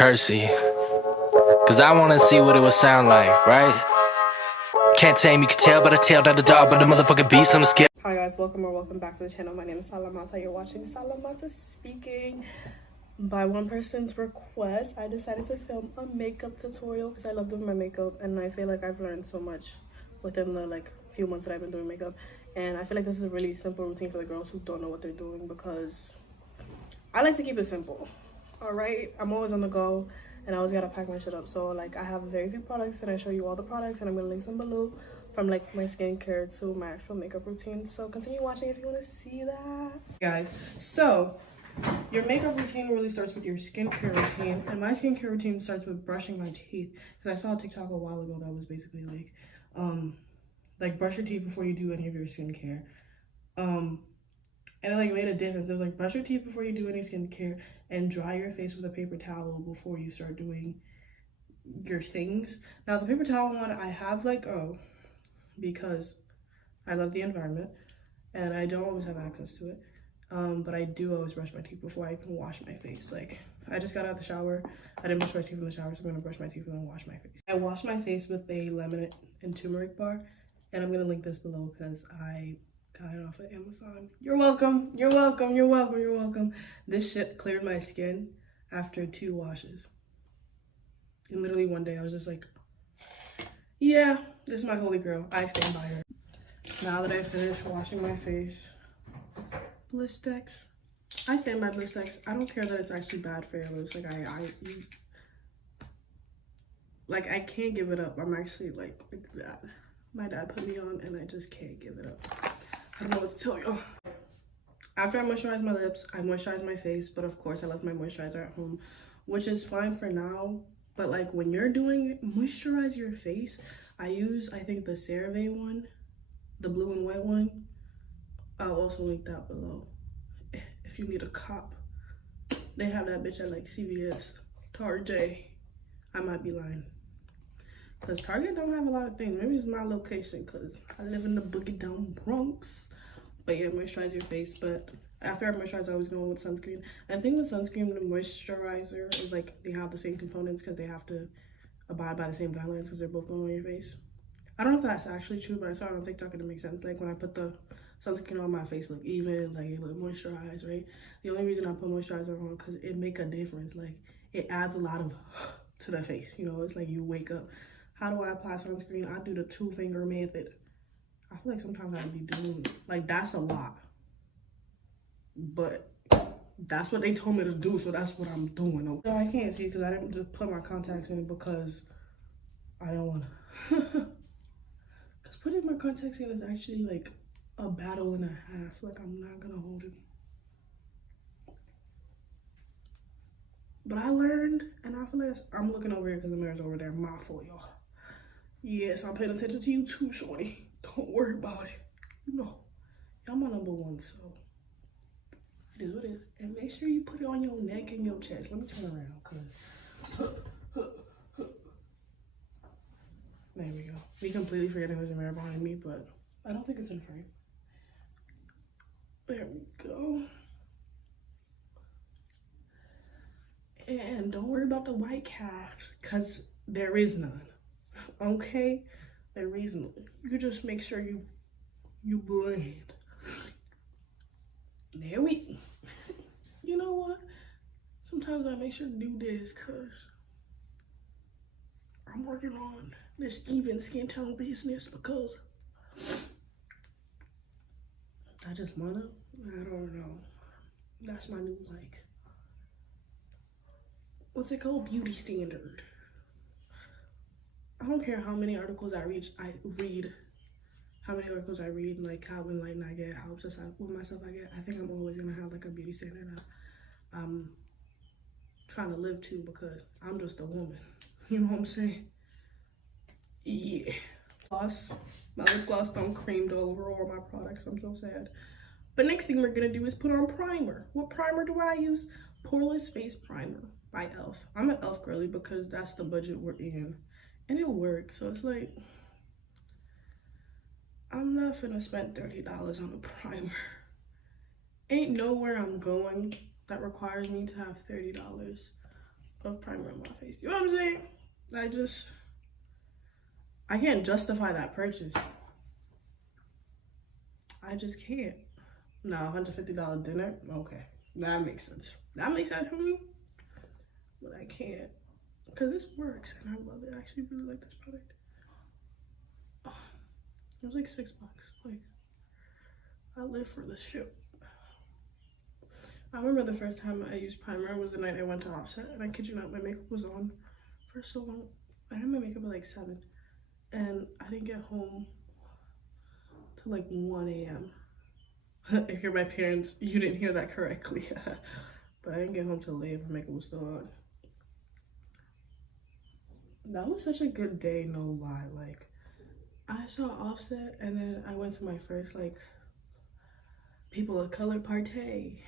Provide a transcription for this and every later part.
curtsy. Cause I wanna see what it would sound like, right? Can't tame, you can tell by the tail that the dog, but the motherfucking beast on the scale. Hi guys, welcome back to the channel. My name is Salamata. You're watching Salamata Speaking. By one person's request, I decided to film a makeup tutorial because I love doing my makeup and I feel like I've learned so much within the few months that I've been doing makeup. And I feel like this is a really simple routine for the girls who don't know what they're doing because I like to keep it simple. Alright, I'm always on the go and I always gotta pack my shit up. So like I have very few products and I show you all the products and I'm gonna link them below, from like my skincare to my actual makeup routine. So continue watching if you want to see that. Guys, so your makeup routine really starts with your skincare routine, and my skincare routine starts with brushing my teeth. Because I saw a TikTok a while ago that was basically like brush your teeth before you do any of your skincare. And it like made a difference. It was like brush your teeth before you do any skincare and dry your face with a paper towel before you start doing your things. Now the paper towel one I have because I love the environment and I don't always have access to it. But I do always brush my teeth before I even wash my face. Like I just got out of the shower, I didn't brush my teeth in the shower, so I'm gonna brush my teeth and then wash my face. I wash my face with a lemon and turmeric bar, and I'm gonna link this below because I got it off of Amazon. You're welcome, you're welcome, you're welcome, you're welcome. This shit cleared my skin after 2 washes. And literally one day I was just like, yeah, this is my holy girl, I stand by her. Now that I finished washing my face, Blistex. I stand by Blistex. I don't care that it's actually bad for your lips. I can't give it up. I'm actually like that. My dad put me on and I just can't give it up. I don't know what to tell you. After I moisturize my lips, I moisturize my face, but of course I left my moisturizer at home, which is fine for now. But like when you're doing moisturize your face, I use, I think, the CeraVe one, the blue and white one. I'll also link that below if you need a cop. They have that bitch at like CVS, Target. I might be lying, because Target don't have a lot of things. Maybe it's my location because I live in the boogie down Bronx. But yeah, moisturize your face. But after I moisturize, I always go with sunscreen. I think with sunscreen, the moisturizer is like they have the same components because they have to abide by the same guidelines because they're both going on your face. I don't know if that's actually true, but I saw it on TikTok and it makes sense. Like when I put the sunscreen on, my face look even, like it look moisturized, right? The only reason I put moisturizer on because it make a difference. Like it adds a lot of to the face, you know. It's like you wake up. How do I apply sunscreen? I do the 2-finger method. I feel like sometimes I'd be doing, like, that's a lot, but that's what they told me to do, so that's what I'm doing. Okay? So I can't see because I didn't just put my contacts in because I don't want to. Because putting my contacts in is actually like a battle and a half. Like I'm not gonna hold it. But I learned, and I feel like I'm looking over here because the mirror's over there. My fault, y'all. Yes, I'm paying attention to you too, shorty. Don't worry about it. You know, y'all my number one, so it is what it is. And make sure you put it on your neck and your chest. Let me turn around, cause there we go. We completely forgetting there's a mirror behind me, but I don't think it's in frame. There we go. And don't worry about the white cast, cause there is none. Okay? There is none. You just make sure you blend. There we. You know what? Sometimes I make sure to do this cause I'm working on this even skin tone business because I just wanna, I don't know. That's my new, like, what's it called? Beauty standard. I don't care how many articles I read, how many articles I read, like how enlightened I get, how obsessed with myself I get. I think I'm always gonna have like a beauty standard that I'm trying to live to because I'm just a woman. You know what I'm saying? Yeah. Gloss. My lip gloss done creamed all over all my products. I'm so sad. But next thing we're gonna do is put on primer. What primer do I use? Poreless face primer by e.l.f. I'm an e.l.f. girly because that's the budget we're in. And it works. So it's like, I'm not finna spend $30 on a primer. Ain't nowhere I'm going that requires me to have $30 of primer on my face. You know what I'm saying? I can't justify that purchase. I just can't. No, $150 dinner? Okay, that makes sense. That makes sense for me, but I can't. Because this works, and I love it. I actually really like this product. Oh, it was like $6. Like, I live for this shit. I remember the first time I used primer was the night I went to Offset, and I kid you not, my makeup was on for so long. I had my makeup at like 7, and I didn't get home till like 1 a.m. If you're my parents, you didn't hear that correctly. But I didn't get home till late, my makeup was still on. That was such a good day, no lie. Like, I saw Offset, and then I went to my first like people of color party.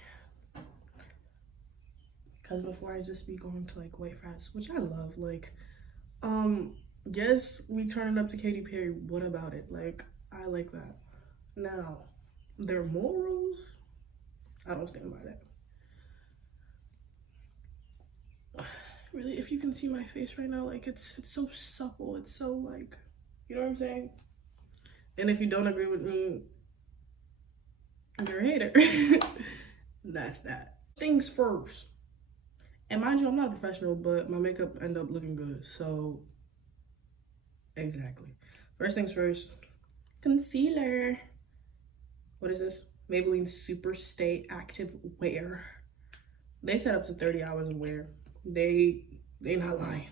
Because before I just be going to like white frats, which I love. Like, yes, we turning up to Katy Perry. What about it? Like, I like that. Now, their morals, I don't stand by that. Really, if you can see my face right now, like it's so supple. It's so like, you know what I'm saying? And if you don't agree with me, you're a hater. That's that. Things first. And mind you, I'm not a professional, but my makeup ended up looking good. So, exactly. First things first, concealer. What is this? Maybelline SUPERSTAY Active Wear. They said up to 30 hours of wear. They not lying.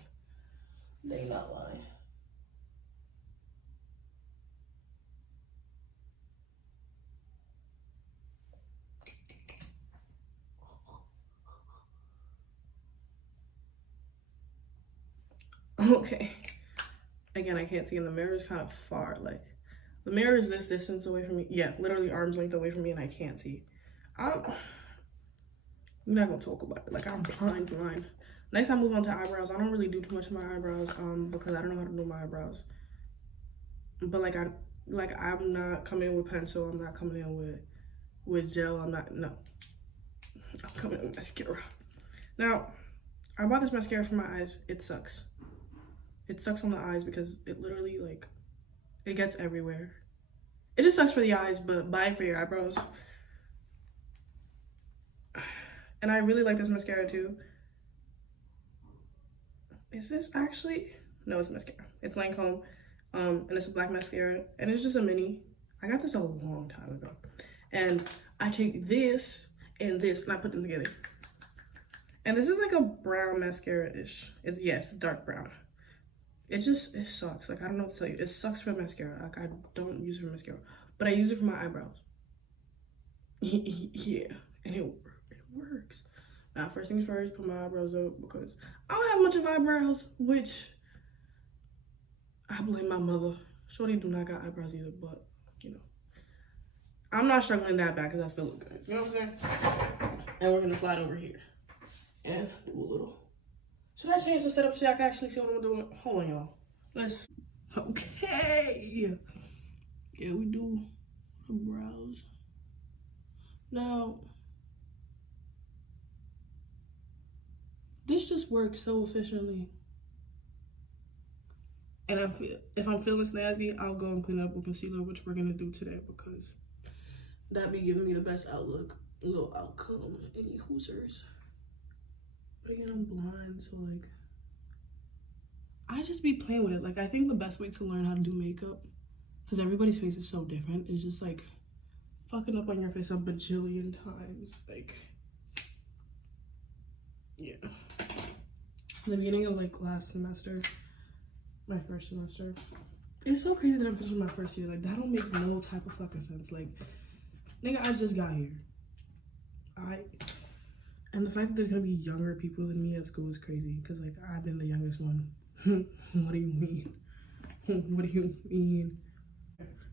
They not lying. Okay. Again, I can't see in the mirror. It's kind of far. Like, the mirror is this distance away from me. Yeah, literally arm's length away from me, and I can't see. I'm not gonna talk about it. Like, I'm blind. Next time I move on to eyebrows, I don't really do too much of my eyebrows, because I don't know how to do my eyebrows. But I'm not coming in with pencil. I'm not coming in with gel. I'm coming in with mascara. Now, I bought this mascara for my eyes. It sucks. It sucks on the eyes because it literally, like, it gets everywhere. It just sucks for the eyes, but buy it for your eyebrows. And I really like this mascara too. Is this actually? No, it's mascara. It's Lancome, and it's a black mascara, and it's just a mini. I got this a long time ago. And I take this and this, and I put them together. And this is like a brown mascara-ish. It's dark brown. It sucks. Like, I don't know what to tell you. It sucks for mascara. Like, I don't use it for mascara, but I use it for my eyebrows. Yeah, and it works. Now, first things first, put my eyebrows up because I don't have much of eyebrows, which I blame my mother. Shorty do not got eyebrows either, but, you know. I'm not struggling that bad because I still look good. You know what I'm saying? And we're going to slide over here and do a little. Should I change the setup so y'all can actually see what I'm doing? Hold on, y'all. Okay. Yeah, we do the brows. Now, this just works so efficiently. And if I'm feeling snazzy, I'll go and clean it up with concealer, which we're gonna do today because that be giving me the best little outcome, any hoosers. But again, I'm blind, so like, I just be playing with it. Like, I think the best way to learn how to do makeup, because everybody's face is so different, is just like fucking up on your face a bajillion times. Like, yeah. The beginning of like last semester, my first semester, it's so crazy that I'm finishing my first year. Like, that don't make no type of fucking sense. Like, nigga, I just got here. And the fact that there's gonna be younger people than me at school is crazy because, like, I've been the youngest one. What do you mean? What do you mean?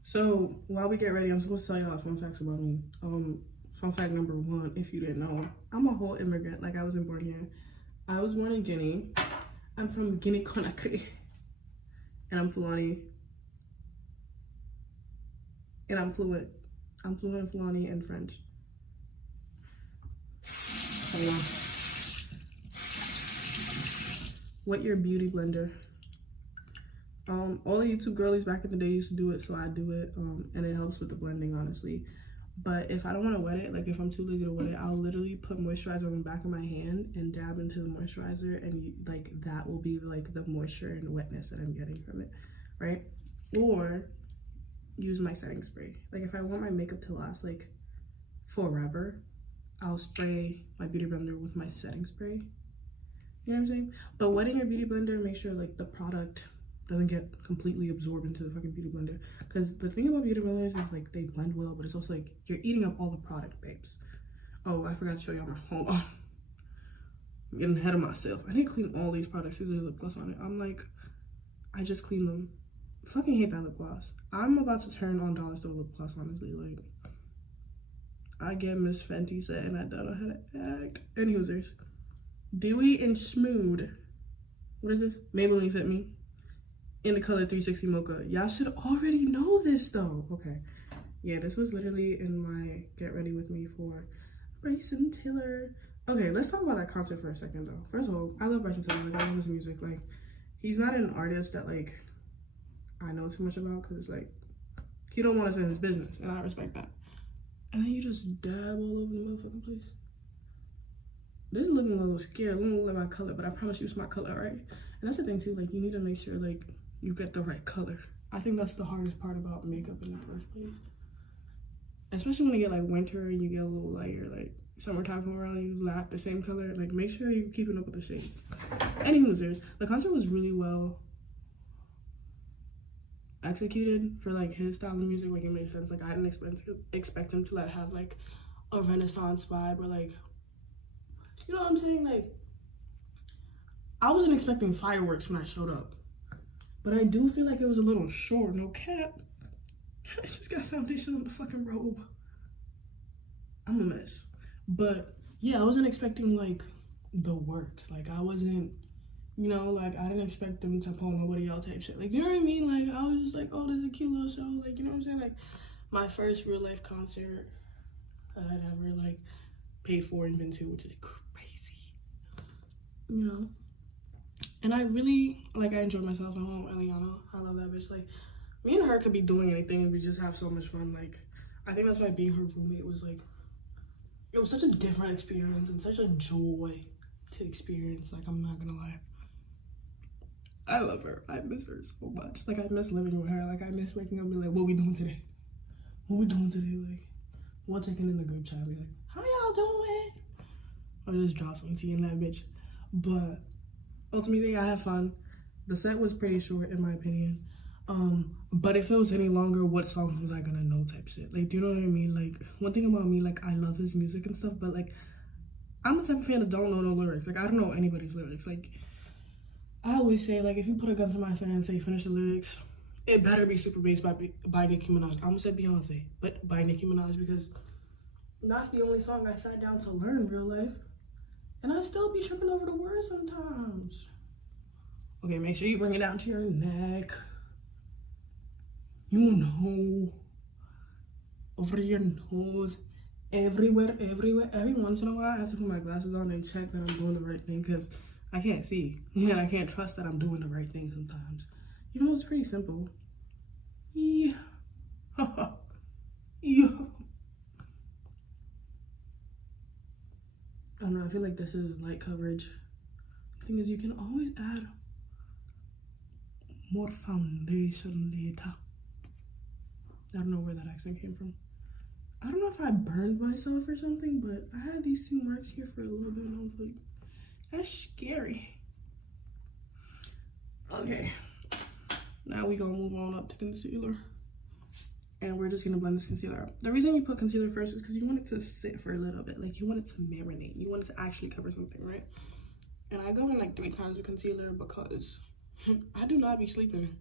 So, while we get ready, I'm supposed to tell y'all fun facts about me. Fun fact number 1, if you didn't know, I'm a whole immigrant. Like, I wasn't born here. I was born in Guinea. I'm from Guinea-Conakry. And I'm Fulani. And I'm fluent. I'm fluent in Fulani and French. Wet your beauty blender. All the YouTube girlies back in the day used to do it, so I do it, and it helps with the blending, honestly. But if I don't want to wet it, like if I'm too lazy to wet it, I'll literally put moisturizer on the back of my hand and dab into the moisturizer, and like that will be like the moisture and wetness that I'm getting from it, right? Or use my setting spray. Like if I want my makeup to last like forever, I'll spray my beauty blender with my setting spray. You know what I'm saying? But wetting your beauty blender, make sure like the product doesn't get completely absorbed into the fucking beauty blender. Because the thing about beauty blenders is like they blend well, but it's also like you're eating up all the product, babes. Oh, I forgot to show y'all my, hold on. I'm getting ahead of myself. I need to clean all these products. There's lip gloss on it. I'm like, I just cleaned them. Fucking hate that lip gloss. I'm about to turn on dollar store lip gloss, honestly. Like, I get Miss Fenty set and I don't know how to act. Anyways, there's Dewy and Smooth. What is this? Maybelline Fit Me. In the color 360 Mocha. Y'all should already know this though. Okay. Yeah, this was literally in my get ready with me for Bryson Tiller. Okay, let's talk about that concert for a second though. First of all, I love Bryson Tiller. Like, I love his music. Like, he's not an artist that like I know too much about, because it's like he don't want us in his business, and I respect that. And then you just dab all over the motherfucking place. This is looking a little scared. It won't look like my color, but I promise you it's my color, right? And that's the thing too, like you need to make sure like you get the right color. I think that's the hardest part about makeup in the first place. Especially when you get like winter and you get a little lighter, like summertime come around, you lack the same color. Like make sure you're keeping up with the shades. Anyways, the concert was really well executed for like his style of music. Like it made sense. Like I didn't expect him to like have like a Renaissance vibe, or like, you know what I'm saying? Like I wasn't expecting fireworks when I showed up, but I do feel like it was a little short. No cap. I just got foundation on the fucking robe. I'm a mess. But yeah, I wasn't expecting like the works. Like I wasn't, you know, like I didn't expect them to pull nobody else type shit. Like, you know what I mean? Like I was just like, oh, this is a cute little show. Like, you know what I'm saying? Like my first real life concert that I'd ever like paid for and been to, which is crazy, you know. And I really, like, I enjoyed myself. I love Eliana. I love that bitch. Like, me and her could be doing anything and we just have so much fun. Like, I think that's why being her roommate was like, it was such a different experience and such a joy to experience. Like, I'm not gonna lie. I love her. I miss her so much. Like, I miss living with her. Like, I miss waking up and be like, what we doing today? What we doing today? Like, we'll check in the group chat and be like, how y'all doing? Or just drop some tea in that bitch. But ultimately, I had fun. The set was pretty short, in my opinion. But if it was any longer, what songs was I gonna know type shit? Like, do you know what I mean? Like, one thing about me, like, I love his music and stuff, but, like, I'm the type of fan that don't know no lyrics. Like, I don't know anybody's lyrics. Like, I always say, like, if you put a gun to my head and say, finish the lyrics, it better be Super Bass by Nicki Minaj. I almost said Beyonce, but by Nicki Minaj, because that's the only song I sat down to learn in real life. And I still be tripping over the words sometimes. Okay, make sure you bring it down to your neck. You know. Over your nose. Everywhere, everywhere. Every once in a while, I have to put my glasses on and check that I'm doing the right thing, because I can't see. Yeah, I can't trust that I'm doing the right thing sometimes. Even though it's pretty simple. Yeah. Yeah. I don't know, I feel like this is light coverage. The thing is, you can always add more foundation later. I don't know where that accent came from. I don't know if I burned myself or something, but I had these two marks here for a little bit and I was like, that's scary. Okay, now we gonna move on up to concealer. And we're just gonna blend this concealer out. The reason you put concealer first is because you want it to sit for a little bit. Like, you want it to marinate. You want it to actually cover something, right? And I go in like 3 times with concealer because I do not be sleeping.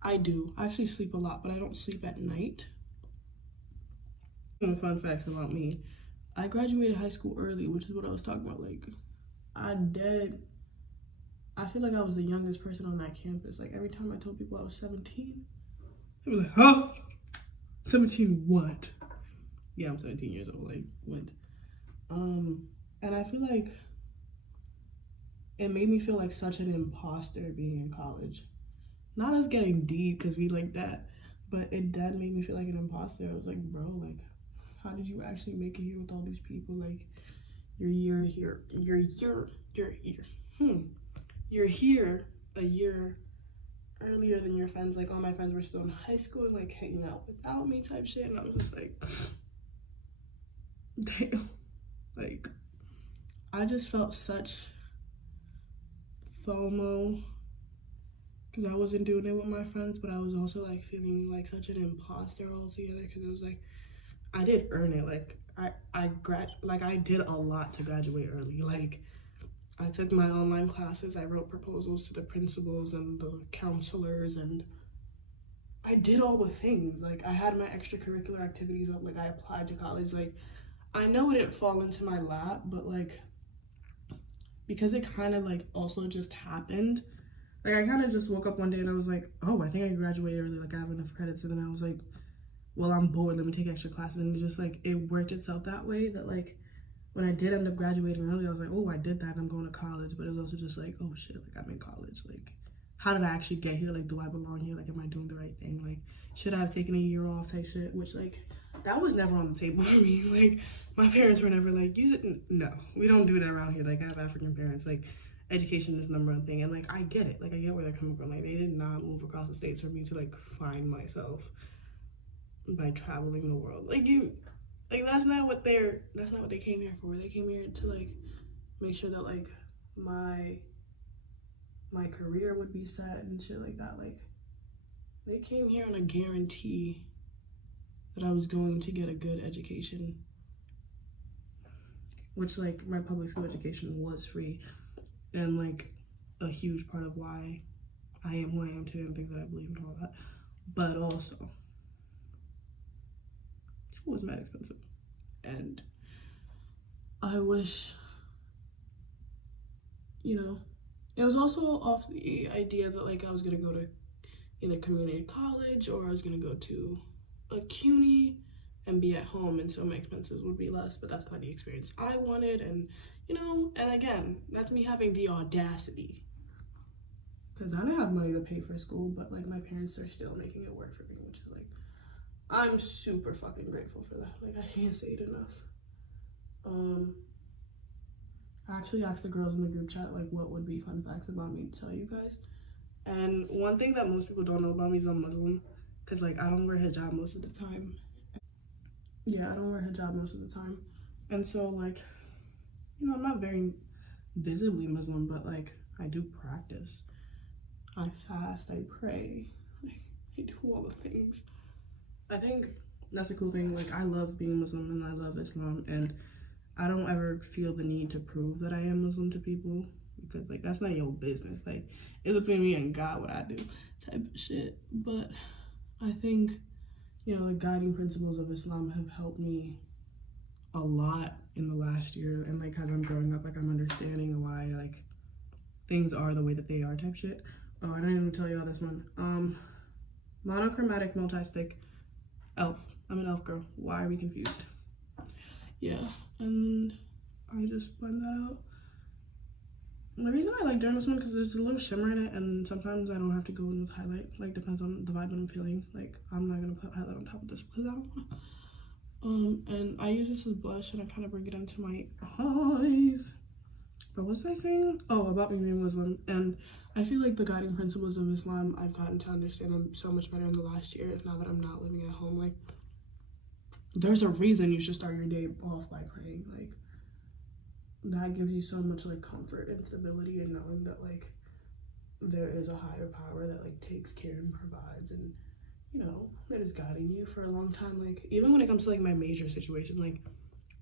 I do. I actually sleep a lot, but I don't sleep at night. Fun facts about me. I graduated high school early, which is what I was talking about. Like, I feel like I was the youngest person on that campus. Like, every time I told people I was 17, they were like, huh? 17 what? Yeah, I'm 17 years old. Like, what? And I feel like it made me feel like such an imposter being in college. Not us getting deep because we like that, but it did make me feel like an imposter. I was like, bro, like, how did you actually make it here with all these people? Like, you're here a year earlier than your friends. Like, all my friends were still in high school and like hanging out without me type shit, and I was just like, damn. Like, I just felt such FOMO because I wasn't doing it with my friends, but I was also like feeling like such an imposter altogether because it was like I did earn it. Like I did a lot to graduate early. Like, I took my online classes, I wrote proposals to the principals and the counselors, and I did all the things. Like, I had my extracurricular activities up, like I applied to college. Like, I know it didn't fall into my lap, but like, because it kind of like also just happened, like I kind of just woke up one day and I was like, oh, I think I graduated early, like I have enough credits. And then I was like, well, I'm bored, let me take extra classes. And it just like, it worked itself that way that like, when I did end up graduating early, I was like, oh, I did that and I'm going to college. But it was also just like, oh shit, like I'm in college. Like, how did I actually get here? Like, do I belong here? Like, am I doing the right thing? Like, should I have taken a year off type shit? Which like, that was never on the table for me. Like, my parents were never like, no, we don't do that around here. Like, I have African parents. Like, education is the number one thing. And like, I get it. Like, I get where they're coming from. Like, they did not move across the states for me to like find myself by traveling the world. Like, that's not what they came here for. They came here to like make sure that like my career would be set and shit like that. Like, they came here on a guarantee that I was going to get a good education, which like my public school education was free, and like a huge part of why I am who I am today and things that I believe and all that. But also, school was mad expensive, and I wish, you know, it was also off the idea that like I was gonna go to either community college or I was gonna go to a CUNY and be at home, and so my expenses would be less. But that's not the experience I wanted. And you know, and again, that's me having the audacity, because I don't have money to pay for school, but like my parents are still making it work for me, which is like, I'm super fucking grateful for that. Like, I can't say it enough. I actually asked the girls in the group chat like what would be fun facts about me to tell you guys, and one thing that most people don't know about me is I'm Muslim, because like I don't wear hijab most of the time. Yeah, I don't wear hijab most of the time, and so like, you know, I'm not very visibly Muslim, but like I do practice. I fast, I pray, I do all the things. I think that's a cool thing. Like, I love being Muslim and I love Islam, and I don't ever feel the need to prove that I am Muslim to people, because like that's not your business. Like, it's between me and God what I do type of shit. But I think, you know, the guiding principles of Islam have helped me a lot in the last year, and like as I'm growing up, like I'm understanding why like things are the way that they are type shit. Oh, I didn't even tell y'all this one. Monochromatic multi-stick e.l.f. I'm an e.l.f. girl. Why are we confused? Yeah, and I just blend that out. And the reason I like doing this one because there's a little shimmer in it, and sometimes I don't have to go in with highlight. Like, depends on the vibe that I'm feeling. Like, I'm not gonna put highlight on top of this because I don't want. And I use this as blush, and I kind of bring it into my eyes. But what was I saying? Oh, about me being Muslim. And I feel like the guiding principles of Islam, I've gotten to understand them so much better in the last year, now that I'm not living at home. Like, there's a reason you should start your day off by praying. Like, that gives you so much like comfort and stability, and knowing that like there is a higher power that like takes care and provides, and you know, that is guiding you for a long time. Like, even when it comes to like my major situation, like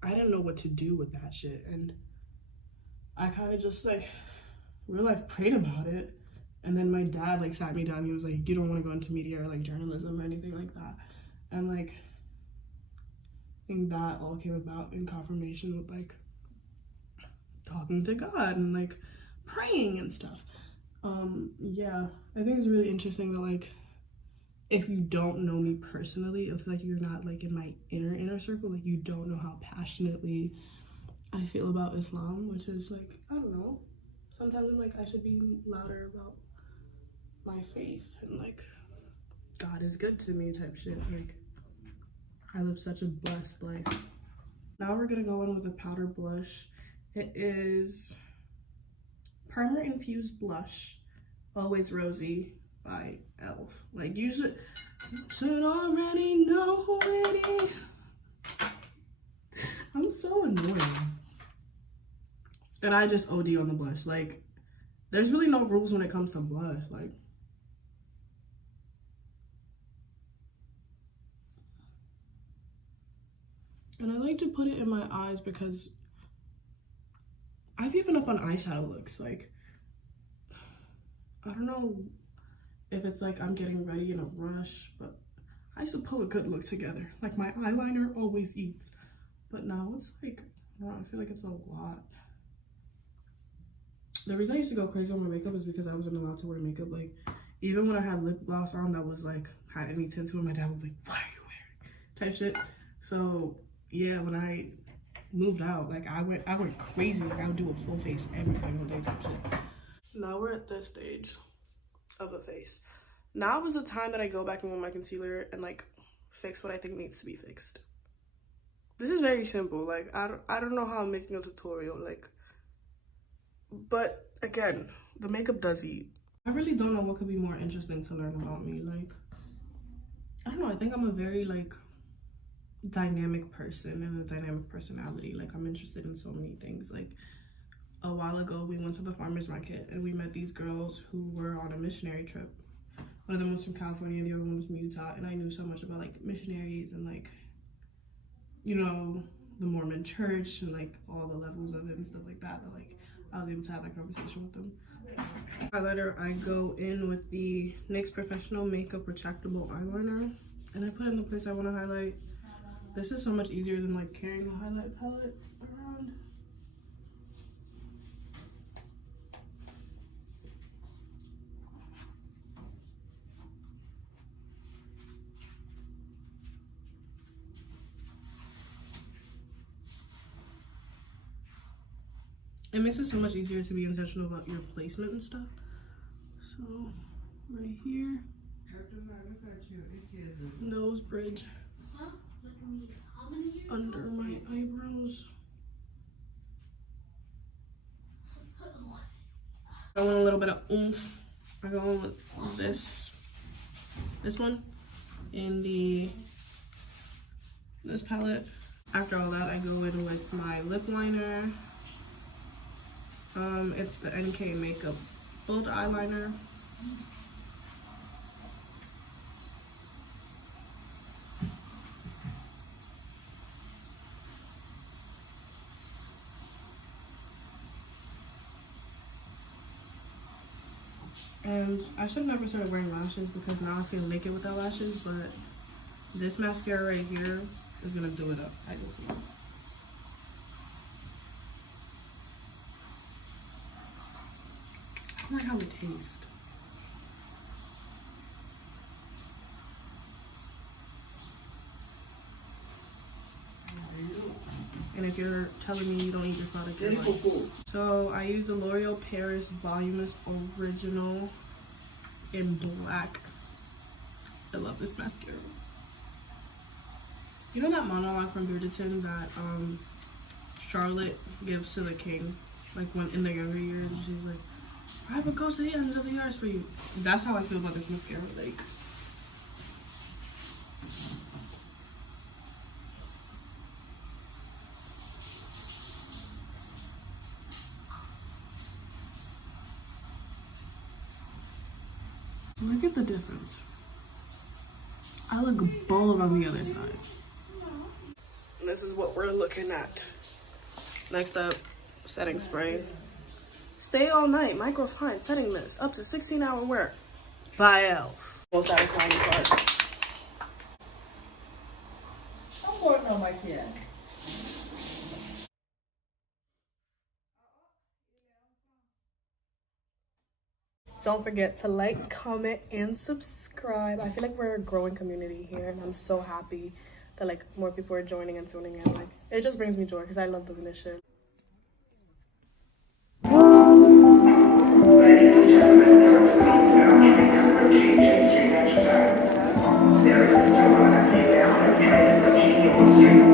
I didn't know what to do with that shit, and I kind of just like real life prayed about it. And then my dad like sat me down, he was like, you don't want to go into media or like journalism or anything like that. And like, I think that all came about in confirmation with like talking to God and like praying and stuff. Yeah, I think it's really interesting that like, if you don't know me personally, if like you're not like in my inner circle, like you don't know how passionately I feel about Islam, which is like, I don't know, sometimes I'm like, I should be louder about my faith and like God is good to me type shit. Like, I live such a blessed life. Now we're gonna go in with a powder blush. It is Primer Infused Blush, Always Rosy by e.l.f. Like, you should already know who it is. I'm so annoying. And I just OD on the blush. Like, there's really no rules when it comes to blush. Like, and I like to put it in my eyes because I've given up on eyeshadow looks. Like, I don't know if it's like I'm getting ready in a rush, but I suppose it could look together. Like, my eyeliner always eats. But now it's like, I feel like it's a lot. The reason I used to go crazy on my makeup is because I wasn't allowed to wear makeup. Like, even when I had lip gloss on that was like, had any tint to it, my dad would be like, what are you wearing? Type shit. So yeah, when I moved out, like I went crazy. Like, I would do a full face every single day type shit. Now we're at this stage of a face. Now is the time that I go back in with my concealer and like fix what I think needs to be fixed. This is very simple. Like, I don't know how I'm making a tutorial, like, but again, the makeup does eat. I really don't know what could be more interesting to learn about me. Like, I don't know, I think I'm a very like dynamic person and a dynamic personality. Like, I'm interested in so many things. Like, a while ago we went to the farmer's market and we met these girls who were on a missionary trip. One of them was from California, the other one was from Utah, and I knew so much about like missionaries and like, you know, the Mormon church and like all the levels of it and stuff like that, like I was able to have that conversation with them. Highlighter, I go in with the NYX Professional Makeup Retractable Eyeliner, and I put it in the place I want to highlight. This is so much easier than like carrying a highlight palette around. It makes it so much easier to be intentional about your placement and stuff. So, right here, nose bridge, under my eyebrows. I want a little bit of oomph. I go in with this one in this palette. After all that, I go in with my lip liner. It's the NK Makeup Bold Eyeliner. And I should have never started wearing lashes because now I feel naked without lashes, but this mascara right here is gonna do it up. I just know. I like how it tastes. And if you're telling me you don't eat your product, you're lying. So I use the L'Oreal Paris Voluminous Original in black. I love this mascara. You know that monologue from Bridgerton that Charlotte gives to the king, like when in their younger years, she's like, I will go to the ends of the earth for you. That's how I feel about this mascara. Like, look at the difference. I look bold on the other side. And this is what we're looking at. Next up, setting spray. Stay all night, microfine setting mist, up to 16-hour wear by e.l.f. Most satisfying part. I'm working on my kid. Don't forget to like, comment, and subscribe. I feel like we're a growing community here, and I'm so happy that like more people are joining and tuning in. Like, it just brings me joy because I love doing this shit. Bye.